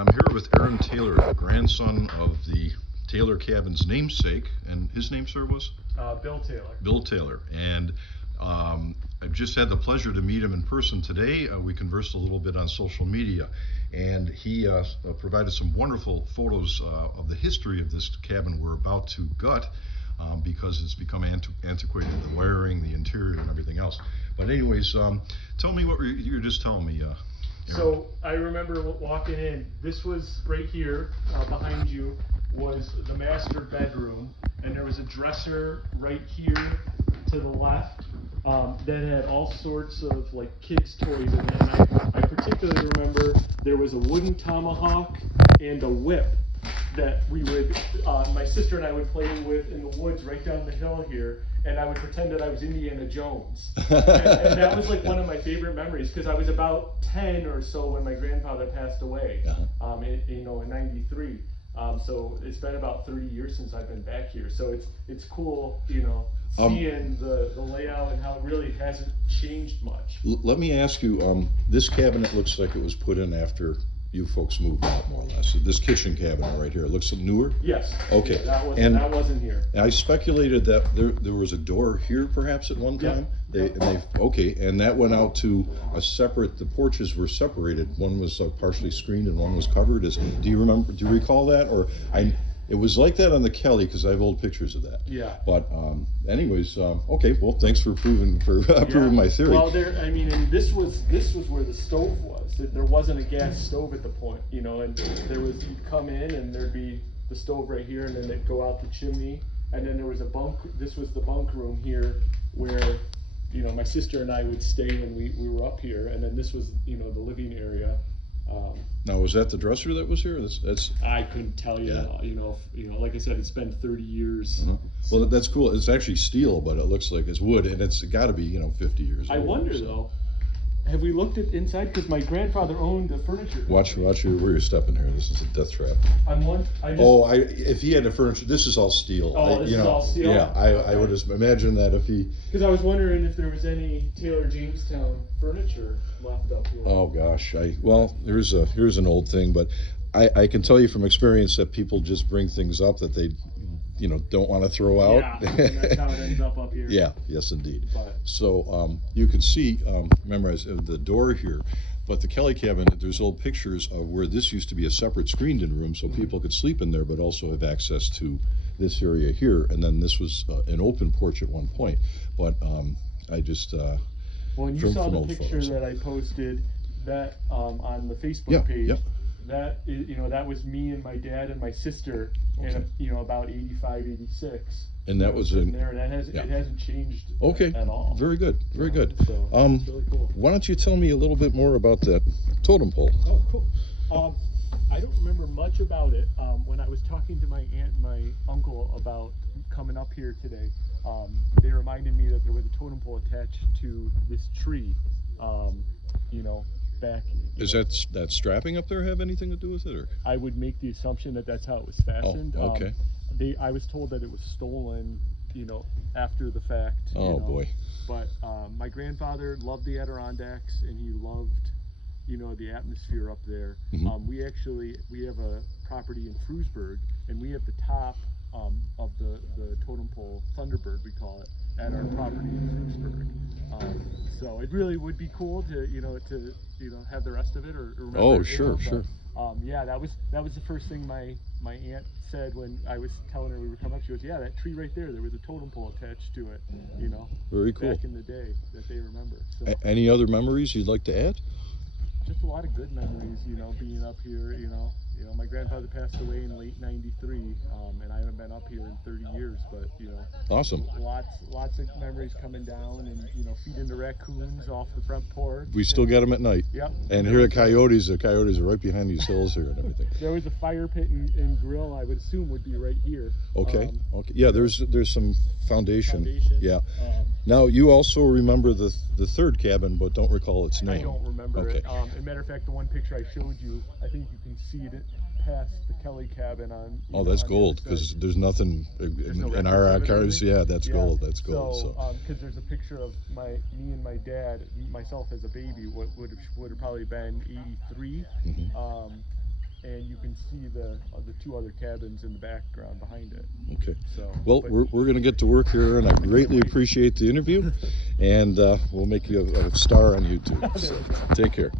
I'm here with Aaron Taylor, the grandson of the Taylor cabin's namesake, and his name, sir, was? Bill Taylor. Bill Taylor. And I've just had the pleasure to meet him in person today. We conversed a little bit on social media, and he provided some wonderful photos of the history of this cabin we're about to gut, because it's become antiquated, the wiring, the interior, and everything else. But anyways, tell me what you were just telling me. So I remember walking in. This was right here, behind you, was the master bedroom, and there was a dresser right here to the left that had all sorts of like kids' toys in it. And I particularly remember there was a wooden tomahawk and a whip that we would, my sister and I would play with in the woods right down the hill here, and I would pretend that I was Indiana Jones. and that was like one of my favorite memories, because I was about 10 or so when my grandfather passed away, in '93. So it's been about 30 years since I've been back here. So it's cool, seeing the layout and how it really hasn't changed much. Let me ask you, this cabinet looks like it was put in after you folks moved out, more or less. This kitchen cabinet right here, it looks newer? Yes. Okay. Yeah, that wasn't here. I speculated that there was a door here perhaps at one time. Okay, and that went out to a separate, the porches were separated. One was partially screened and one was covered. Do you recall that? Or it was like that on the Kelly, because I have old pictures of that. Yeah. But anyways, okay, well, thanks for proving my theory. Well, and this was where the stove was. There wasn't a gas stove at the point, and there was, you'd come in and there'd be the stove right here, and then they'd go out the chimney, and then there was a bunk. This was the bunk room here, where my sister and I would stay when we were up here, and then this was the living area. Now, was that the dresser that was here? That's I couldn't tell you. Yeah. Like I said, it's been 30 years. Well, that's cool. It's actually steel, but it looks like it's wood, and it's got to be 50 years old. I wonder though. Have we looked at inside? Because my grandfather owned a furniture company. Watch where you're stepping here. This is a death trap. If he had the furniture, this is all steel. This is all steel? Yeah, I would imagine that if he... Because I was wondering if there was any Taylor Jamestown furniture left up here. Oh gosh, here's an old thing, but I can tell you from experience that people just bring things up that they don't want to throw out. Yeah, and that's how it ends up here. Yeah, yes indeed. But, so you can see, remember the door here, but the Kelly cabinet, there's old pictures of where this used to be a separate screened-in room, so people could sleep in there, but also have access to this area here. And then this was an open porch at one point. But I just well, and you saw the picture that I posted that on the Facebook page. Yep. That that was me and my dad and my sister, okay. And about 85, 86. And that was in there, and it hasn't changed at all. Very good, very good. So it's really cool. Why don't you tell me a little bit more about that totem pole? Oh, cool. I don't remember much about it. When I was talking to my aunt and my uncle about coming up here today, they reminded me that there was a totem pole attached to this tree. Back. Is that strapping up there have anything to do with it, or? I would make the assumption that that's how it was fastened. Oh, okay. I was told that it was stolen, after the fact. Oh boy. But my grandfather loved the Adirondacks, and he loved, the atmosphere up there. Mm-hmm. We have a property in Frewsburg, and we have the top of the totem pole, Thunderbird we call it, at our property in Frewsburg. So it really would be cool to have the rest of it or remember. Oh, sure. Yeah, that was the first thing my aunt said when I was telling her we were coming up. She goes, "Yeah, that tree right there was a totem pole attached to it." Very cool. Back in the day that they remember. So, any other memories you'd like to add? Just a lot of good memories, being up here. My grandfather passed away in late '93, and I haven't been up here in 30 years. But awesome. Lots of memories coming down, and feeding the raccoons off the front porch. We still get them at night. Yep. And here the coyotes are right behind these hills here and everything. There was a fire pit and grill. I would assume would be right here. Okay. Okay. Yeah. There's some foundation. Yeah. Now you also remember the third cabin, but don't recall its name. I don't remember it. As a matter of fact, the one picture I showed you, I think you can see it past the Kelly cabin on. Oh, that's gold, because there's nothing in our archives. Yeah, that's gold. That's gold. So, because there's a picture of me and my dad, myself as a baby, what would have probably been '83. Mm-hmm. And can see the two other cabins in the background behind it. Okay. So, well, we're going to get to work here, and I greatly appreciate the interview, and we'll make you a star on YouTube. So, take care.